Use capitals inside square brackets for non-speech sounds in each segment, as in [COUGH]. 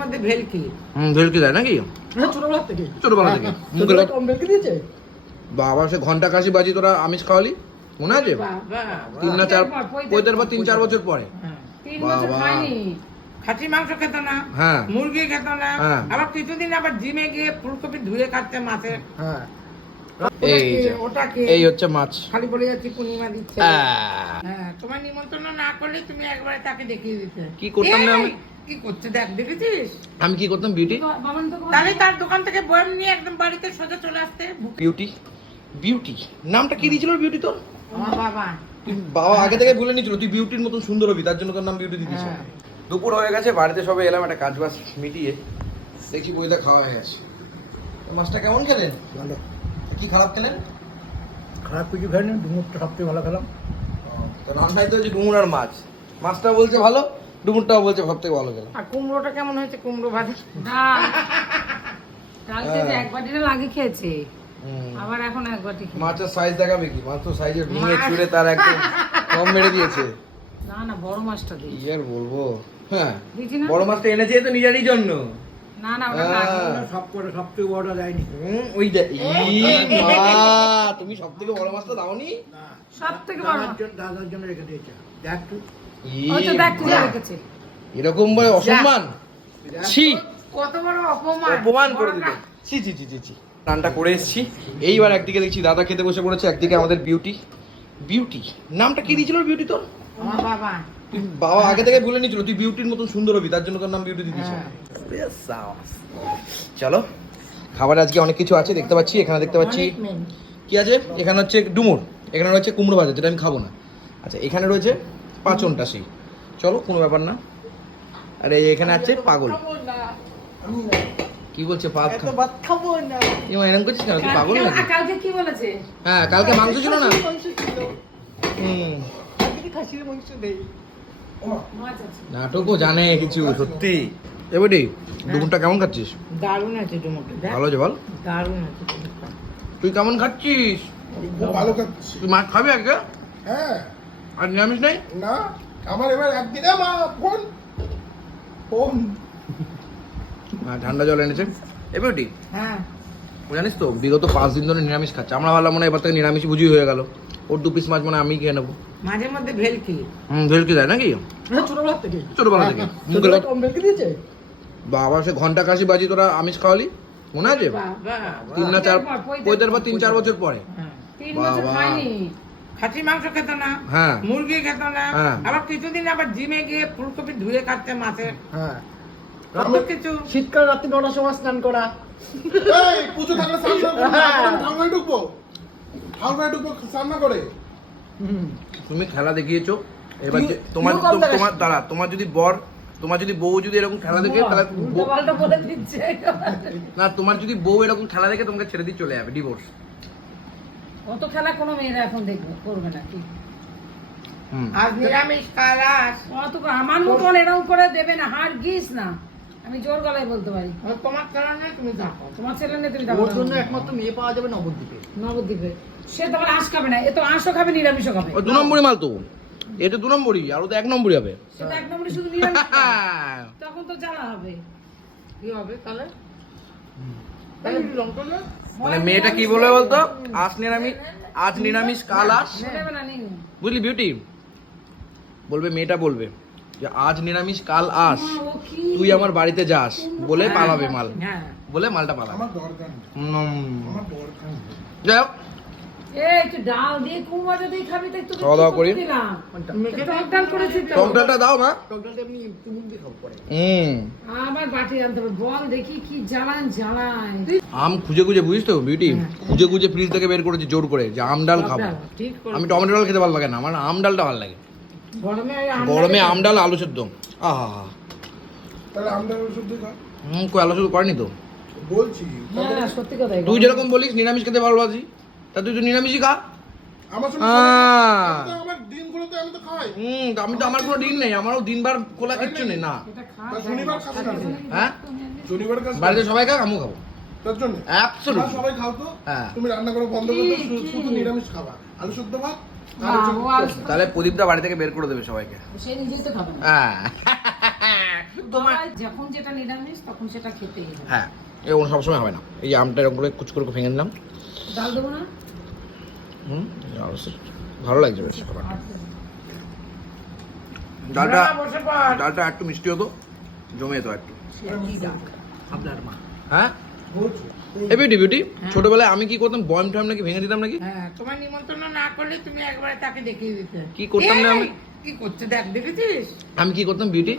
মধ্যে ভেলকি। হুম ভেলকি দেয় নাকি? ছোটবেলা থেকে। ছোটবেলা থেকে। মুখে ছোটবেলা কম বেলকে দিয়েছে? বাবা সে ঘণ্টা কাশি বাজি তোরা আমিষ খাওয়ালি? মনে আছে? তিন না চার পঁয়তার পর তিন চার বছর পরে। হ্যাঁ। তিন বছর খাইনি খাসি মাংস খেত না হ্যাঁ। মুরগি খেত না হ্যাঁ। আবার কিছুদিন আবার জিমে গিয়ে ফুলকপি ধুয়ে খাচ্ছে মাছের। হ্যাঁ। এই হচ্ছে মাছ। খালি বলে যাচ্ছি পূর্ণিমা দিচ্ছে। হ্যাঁ তোমার নিমন্ত্রণ না করলে তুমি একবারে তাকে দেখিয়ে দিতে। কি করতাম না আমি? কি করছে? দেখ দেখেছিস? আমি কি করতাম বিউটি তাহলে তার দোকান থেকে বয়াম নিয়ে একদম বাড়িতে সোজা চলে আসতে। বিউটি বিউটি নামটা কি দিয়েছিল বিউটি তোর? আমার বাবা। তুই বাবা আগে থেকে বলে নিয়েছিল তুই বিউটির মতন সুন্দর হবি তার জন্য তোর নাম বিউটি দিয়ে হ্যাঁ। দুপুর হয়ে গেছে বাড়িতে সবাই এলাম একটা কাজ বাজ মিটিয়ে। দেখি বইটা খাওয়া হয়ে গেছে। তো মাছটা কেমন খেলেন? ভালো। কি খারাপ খেলেন? খারাপ কিছু খাইনি ডুমুরটা সবথেকে ভালো খেলাম। তো রান্নায় তো হচ্ছে ডুমুর আর মাছ। মাছটা বলছে ভালো? ডুমুরটাও বলছে সব থেকে ভালো খেলাম আর কুমড়োটা কেমন হয়েছে? কুমড়ো ভাজা। কালকে হ্যাঁ। এক বাটিটা লাগে খেয়েছে। আবার এখন এক বাটি খেয়ে মাছের সাইজ দেখাবে কি? মাছ তো সাইজে ভেঙে তার একদম কম মেরে দিয়েছে না না বড় মাছটা দিই। কি আর বলব? হ্যাঁ। না? বড় মাছটা এনেছে তো নিজেরই জন্য। না না ওটা হ্যাঁ। লাগে সব করে সবথেকে বড়টা দেয়নি। হুম, ওই দে মা, তুমি সব থেকে বড় মাছটা দাওনি? সব থেকে বড় দাদার মাছ। জন্য দাদার জন্য রেখে দিয়েছে। দেখ এরকম ভাবে অসম্মান ছি। কত বড় অপমান। অপমান করে দিল। ছি ছি ছি ছি রান্নাটা করে এসেছি। এইবার একদিকে দেখছি দাদা খেতে বসে পড়েছে একদিকে আমাদের বিউটি। বিউটি? নামটা কি দিয়েছিল বিউটি তোর? আমার বাবা। তুই বাবা আগে থেকে বলে নিয়েছিল তুই বিউটির মতন সুন্দর হবি তার জন্য তোর নাম বিউটি দিয়ে দিয়েছে। হ্যাঁ। চলো খাবার আজকে অনেক কিছু আছে দেখতে পাচ্ছি এখানে দেখতে পাচ্ছি। কি আছে? এখানে হচ্ছে ডুমুর এখানে রয়েছে কুমড়ো ভাজা যেটা আমি খাব না। আচ্ছা এখানে রয়েছে পাঁচনটা সেই চলো কোনো ব্যাপার না। আরে এখানে আছে পাগল। কি বলছে পাত খা ভাত খাব না। এরকম করছিস কেন? তুই পাগল নাকি? কালকে কি বলেছে? হ্যাঁ কালকে মাংস ছিল না? মাংস ছিল। হুম। আজকে খাসির মাংস নেই। নাটকও জানে কিছু। সত্যি। এবারে ডুমুরটা কেমন খাচ্ছিস? দারুণ আছে দেখ ভালো আছে বল। দারুণ আছে তুই কেমন খাচ্ছিস? ভালো খাচ্ছি। তুই মাছ খাবি আগে হ্যাঁ। আর নিরামিষ নেই? না আমার এবার একদিন মা ফোন ফোন হ্যাঁ ঠান্ডা জল এনেছে। এবারে হ্যাঁ। জানিস তো বিগত পাঁচ দিন ধরে নিরামিষ খাচ্ছে। আমরা ভাবলাম মনে হয় এবার থেকে নিরামিষ বুঝি হয়ে গেল। ওর দু পিস মাছ মানে আমি খেয়ে নেব। মাঝে মধ্যে ভেলকি। হুম ভেলকি দেয় নাকি? হ্যাঁ ছোটবেলা থেকে। ছোটবেলা থেকে। মুখে বেলকে দিয়েছে। বাবা সে ঘণ্টা কাশি বাজি তোরা আমিষ খাওয়ালি? মনে আছে? তিন না চার পঁয়তার পর তিন চার বছর পরে। হ্যাঁ। বাবা। খাসি মাংস খেত না হ্যাঁ। মুরগি খেত না হ্যাঁ। আবার কিছুদিন আবার জিমে গিয়ে ফুলকপি ধুয়ে খাচ্ছে মাছের হ্যাঁ। কিছু। শীতকাল রাত্রি নটার সময় স্নান করা। পুজো থাকলে স্নান ঢুকবো। ঠাকুমায় ঢুকবো স্নান করে। তুমি খেলা দেখিয়েছো? এবার তোমার. তোমার দাঁড়া তোমার যদি বর তোমার যদি বউ যদি এরকম খেলা দেখে তাহলে না তোমার যদি বউ এরকম খেলা দেখে তোমাকে ছেড়ে দিয়ে চলে যাবে ডিভোর্স অত খেলা কোনো মেয়েরা এখন দেখবে করবে না কি? আজ নিরামিষ কাল আস অত আমার মতন এরকম করে দেবে না হার গিস না। আমি জোর গলায় বলতে পারি। তোমার খেলা নেই তুমি থাকো তোমার ছেলে নেই তুমি দেখো ওর জন্য একমাত্র মেয়ে পাওয়া যাবে নবদ্বীপে। নবদ্বীপে। সে তো আবার আঁশ খাবে না এ তো আঁশও খাবে নিরামিষও খাবে। ও দু নম্বরই মাল তো। এটা দু নম্বরই আর ও তো এক নম্বরই হবে। সে তো এক নম্বরে শুধু নিরামিষ [LAUGHS] তখন তো জ্বালা হবে। কি হবে তাহলে? মানে মেয়েটা কি বলবে বলতো? আজ নিরামিষ আজ নিরামিষ কাল আস বুঝলি বিউটি বলবে মেয়েটা বলবে যে আজ নিরামিষ কাল আস তুই আমার বাড়িতে যাস। বলে পালাবে মাল। হ্যাঁ। বলে মালটা পালাবে। যাই হোক। খাওয়া দাওয়া করি। দিলাম। মেখে টক ডাল করেছি তো। টক ডালটা দাও মা। টকডালটা এমনি চুমুক দিয়ে খাব পরে। হুম। আবার বাটি আনতে হবে। বল দেখি কি জ্বালান জ্বালায়। আম খুঁজে খুঁজে বুঝিস তো বিউটি খুঁজে খুঁজে ফ্রিজ থেকে বের করেছি জোর করে। যে আম ডাল খাব। আমি টমেটো ডাল খেতে ভালো লাগে না আমার আম ডালটা ভালো লাগে। গরমে আম ডাল আলু সেদ্ধ। আহা তাহলে হুম কই আলু সেদ্ধ করেনি তো? বলছি হ্যাঁ তুই যেরকম বলিস নিরামিষ খেতে ভালোবাসি। তা তুই তো নিরামিষই খা। আমি তো আমার আমি তো খাই। হুম আমি তো আমার কোনো দিন নেই আমারও দিনবার খোলা কিচ্ছু নেই। না? হ্যাঁ? না? বাড়িতে সবাই খাক আমিও খাব। তার জন্য? সবাই খাও তো। হ্যাঁ। তুমি রান্না করে বন্ধ? শুধু নিরামিষ খাবা। আলু শুদ্ধ ভাত তাহলে প্রদীপদা বাড়ি থেকে বের করে দেবে সবাইকে। সে নিজেই তো খাবে হ্যাঁ। শুদ্ধ মা সবাই যখন যেটা নিরামিষ তখন সেটা খেতেই হ্যাঁ এরকম সবসময় হবে না। এই আমটা এরকম করে কুচ করে ভেঙে নিলাম। ডাল দেবো না? হুম ভালো লাগছে বেশ খাবারটা ডালটা ডালটা একটু মিষ্টি হতো জমে যেত একটু। আপনার মা। হ্যাঁ? এ বিউটি বিউটি ছোটবেলায় আমি কি করতাম বয়ম টয়ম নাকি ভেঙে দিতাম নাকি? হ্যাঁ তোমার নিমন্ত্রণ না করলে তুমি একবারে তাকে দেখিয়ে দিতে। কি করতাম না আমি? কি করছে? দেখ দেখেছিস? আমি কি করতাম বিউটি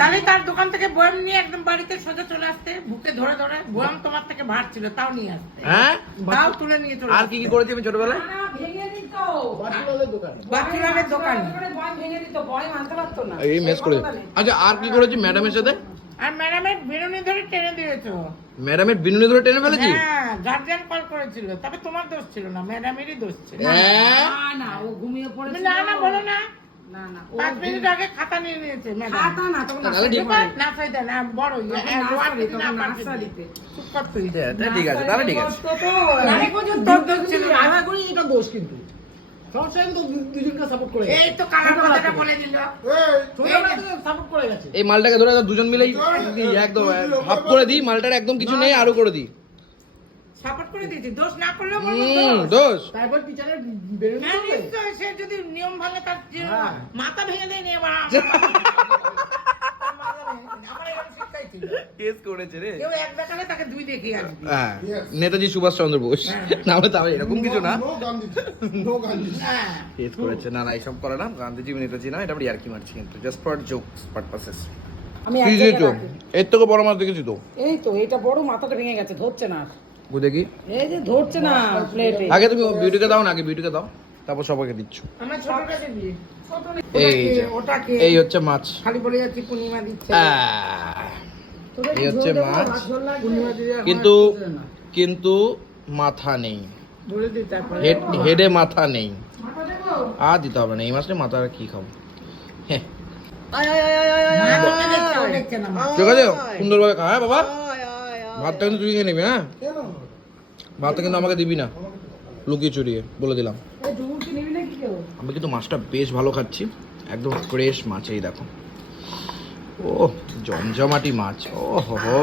তাহলে তার দোকান থেকে বয়াম নিয়ে একদম বাড়িতে সোজা চলে আসতে বুকে ধরে ধরে বয়াম তোমার থেকে ভার ছিল তাও নিয়ে আসতে। হ্যাঁ? তাও তুলে নিয়ে চলে আর কি কি করেছি আমি ছোটবেলায়? ভেঙে দিত। বাচ্চাদের দোকানে। বাচ্চুলালের দোকানে। ভেঙে দিত বয় মানতে পারতো না। এই মেস করে আচ্ছা আর কি করেছি ম্যাডামের সাথে? আর ম্যাডামের বেরোনি ধরে টেনে দিয়েছ। ম্যাডামের বিনুনি ধরে টেনে ফেলেছি? হ্যাঁ গার্জিয়ান কল করেছিল। তবে তোমার দোষ ছিল না ম্যাডামেরই দোষ ছিল। হ্যাঁ? না না ও ঘুমিয়ে পড়েছিল। না না বলো না। না না পাঁচ মিনিট আগে খাতা নিয়ে নিয়েছে খাতা না তখন না ফাইদা না বড় ঠিক আছে তাহলে ঠিক আছে। এটা দোষ কিন্তু। এই তো কানার কথাটা বলে দিল। এই ছোটবেলা থেকে সাপোর্ট করে গেছে। এই মালটাকে ধরে দুজন মিলেই দিই, একদম হাফ করে দিই মালটার একদম কিছু নেই আরও করে দিই। সাপোর্ট করে দিয়েছি। দোষ না করলেও বলব দোষ। তারপর টিচারের বেরোনি হ্যাঁ, নিশ্চয়ই, সে যদি নিয়ম ভাঙে তার হ্যাঁ। মাথা ভেঙে দেয় নিয়ে [LAUGHS] আসবে। হ্যাঁ নেতাজি সুভাষ চন্দ্র বোস না হলে তাহলে এরকম কিছু না। হ্যাঁ। কেস করেছে। না না এইসব করে না। গান্ধীজি নেতাজি না এটা আমি ইয়ার্কি মারছি কিন্তু। জাস্ট ফর জোকস পারপাসেস আমি এর থেকে বড় মাছ দেখেছি তো। এই তো এটা বড় মাথাটা ভেঙে গেছে ধরছে না আর। কি এই যে ধরছে না প্লেটে আগে তুমি বিউটিকে দাও না আগে বিউটিকে দাও তারপর সবাইকে দিচ্ছ আমার ছোটটা দিবি এই যে ওটা এই হচ্ছে মাছ খালি বলে যাচ্ছি পূর্ণিমা দিচ্ছে এই হচ্ছে মাছ কিন্তু কিন্তু মাথা নেই হেড মাথা নেই আর দিতে হবে না এই মাছটা মাথা আর কি খাব হ্যাঁ। ঠিক আছে সুন্দরভাবে খা হ্যাঁ বাবা ভাতটা কিন্তু তুই খেয়ে নিবি হ্যাঁ? ভাতটা কিন্তু আমাকে দিবি না। লুকিয়ে চুরিয়ে বলে দিলাম। আমি কিন্তু মাছটা বেশ ভালো খাচ্ছি। একদম ফ্রেশ মাছ এই দেখো। ও জমজমাটি মাছ। ও হো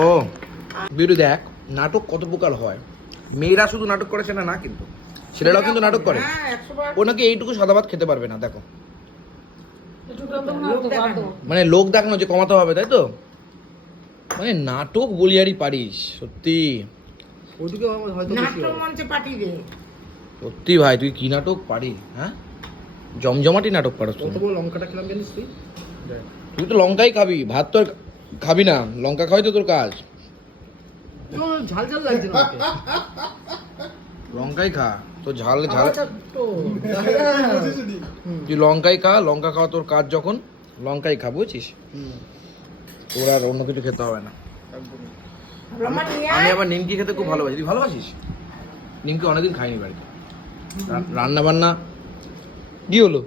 বিরু দেখ নাটক কত প্রকার হয়। মেয়েরা শুধু নাটক করে সেটা না কিন্তু। ছেলেরাও কিন্তু নাটক করে। হ্যাঁ ও নাকি এইটুকু সাদা ভাত খেতে পারবে না দেখো। মানে লোক দেখানো যে কমাতে হবে তাই তো? মানে নাটক বলিয়ারি পারিস সত্যি। ওদিকে হয়তো হবে। মঞ্চে পাঠিয়ে দে। সত্যি ভাই তুই কি নাটক পারি হ্যাঁ? জমজমাটি নাটক পারস তুই কত লঙ্কাটা খেলাম জানিস তুই? তুই তো লঙ্কাই খাবি ভাত তো খাবি না লঙ্কা খাওয়াই তো তোর কাজ। ঝাল ঝাল লাগছে লঙ্কাই খা তো ঝাল ঝাল তো। তুই লঙ্কাই খা লঙ্কা খাওয়া তোর কাজ যখন লঙ্কাই খা বুঝছিস? তোর আর অন্য কিছু খেতে হবে না। আমি। আবার নিমকি খেতে খুব ভালোবাসি। তুই ভালোবাসিস? নিমকি অনেকদিন খাইনি বাড়িতে। রান্না বান্না কি হলো?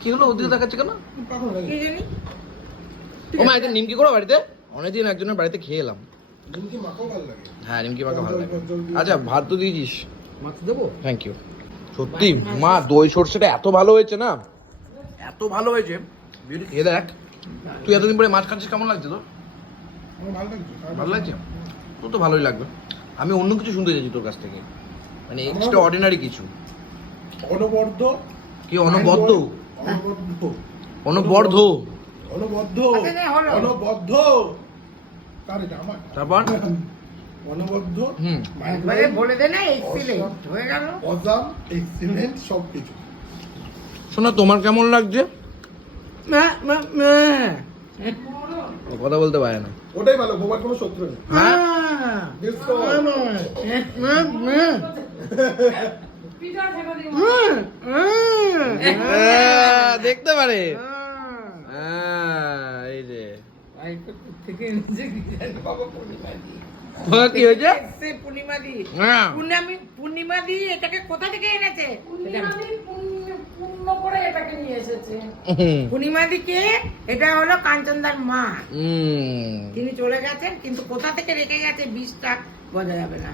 কি হলো? ওদিকে দেখাচ্ছে কেন? পাগল নাকি? কি জানি ও মা একদিন নিমকি করো বাড়িতে। অনেকদিন একজনের বাড়িতে খেয়ে এলাম। নিমকি মাখাও ভালো লাগে। হ্যাঁ নিমকি মাখা ভালো লাগে। আচ্ছা ভাত তো দিয়েছিস। মাছ দেবো? থ্যাংক ইউ সত্যি মা দই সর্ষেটা এত ভালো হয়েছে না? এত ভালো হয়েছে? বিউটি খেয়ে দেখ তুই এতদিন পরে মাছ খাচ্ছিস কেমন লাগছে তোর? ভালো লাগছে। ভালো তোর তো ভালোই লাগবে আমি অন্য কিছু শুনতে চাইছি তোর কাছ থেকে। মানে এক্সট্রা অর্ডিনারি কিছু। অনবদ্য। কি অনবদ্য? অনবদ্ধ কার এটা আমার? তারপর? অনবদ্য। হুম। একবারে বলে দে না এক্সিলেন্ট হয়ে গেল। অজাম এক্সিলেন্ট সব কিছু শোনা তোমার কেমন লাগছে? কথা বলতে পারে না। ওটাই ভালো বোবার কোনো শত্রু নেই। হ্যাঁ। আহ, দেখতে পারে। এই যে। কি পূর্ণিমা দি হয়েছে? পূর্ণিমা দি হ্যাঁ। পূর্ণিমা দি এটাকে কোথা থেকে এনেছে? পূর্ণ- পূর্ণ করে এটাকে নিয়ে এসেছে। হুম। পূর্ণিমা দি কে এটা হলো কাঞ্চনদার মা। তিনি চলে গেছেন কিন্তু কোথা থেকে রেখে গেছে বিষটা বোঝা যাবে না।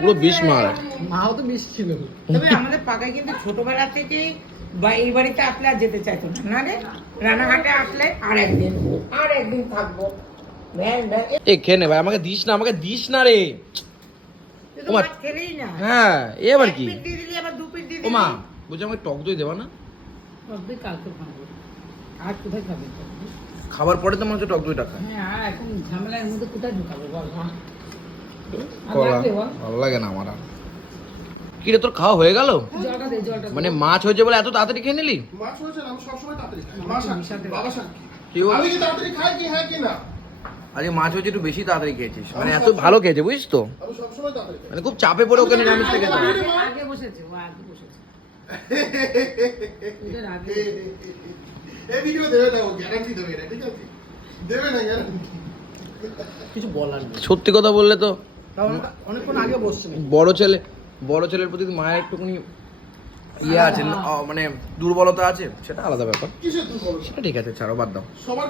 পুরো বিষ মার। মাও তো বেশ ছিল। তবে আমাদের পাকায় কিন্তু ছোটবেলা থেকেই বা এই বাড়িতে আসলে আর যেতে চাইতো না। না রে রানাঘাটে আসলে আর একদিন আর একদিন থাকব। এ খেয়ে নে ভাই আমাকে দিস না আমাকে দিস না রে। তুই তো ওমা। খেলেই না। হ্যাঁ এবার কি? দিলি আবার দু পিঠ দিয়ে ও মা বলছি আমাকে টক দই দেবা না? সবই কালকে খাব আর কোথায় খাবে খাবার পরে তো মনে হচ্ছে টক দইটা খায়। হ্যাঁ এখন ঝামেলার মধ্যে কোথায় ঢুকাবে বল কলা ভালো লাগে না আমার আর। কি রে তোর খাওয়া হয়ে গেল। মানে মাছ হয়েছে বলে এত তাড়াতাড়ি খেয়ে নিলি? মাছ হয়েছে না, আমি সবসময় তাড়াতাড়ি খাই। বাবা? আমি কি তাড়াতাড়ি খাই কি হ্যাঁ কি না? আজকে মাছ হয়েছে একটু বেশি তাড়াতাড়ি খেয়েছিস। মানে এত ভালো খেয়েছে বুঝিস তো? আমি সবসময় তাড়াতাড়ি খাই। মানে খুব চাপে পড়ে ওখানে আগে বসেছে ও আগে বসেছে পূজার আগে এই ভিডিও দেবে না ও গ্যারান্টি দেবে না ঠিক আছে? দেবে না গ্যারান্টি কিছু বলার নেই। সত্যি কথা বললে তো অনেকক্ষণ আগে বসছে। বড় ছেলে বড় ছেলের প্রতি মায়ের একটুখানি ইয়ে আছে মানে দুর্বলতা আছে সেটা আলাদা ব্যাপার। সেটা ঠিক আছে ছাড়ো বাদ দাও। সবার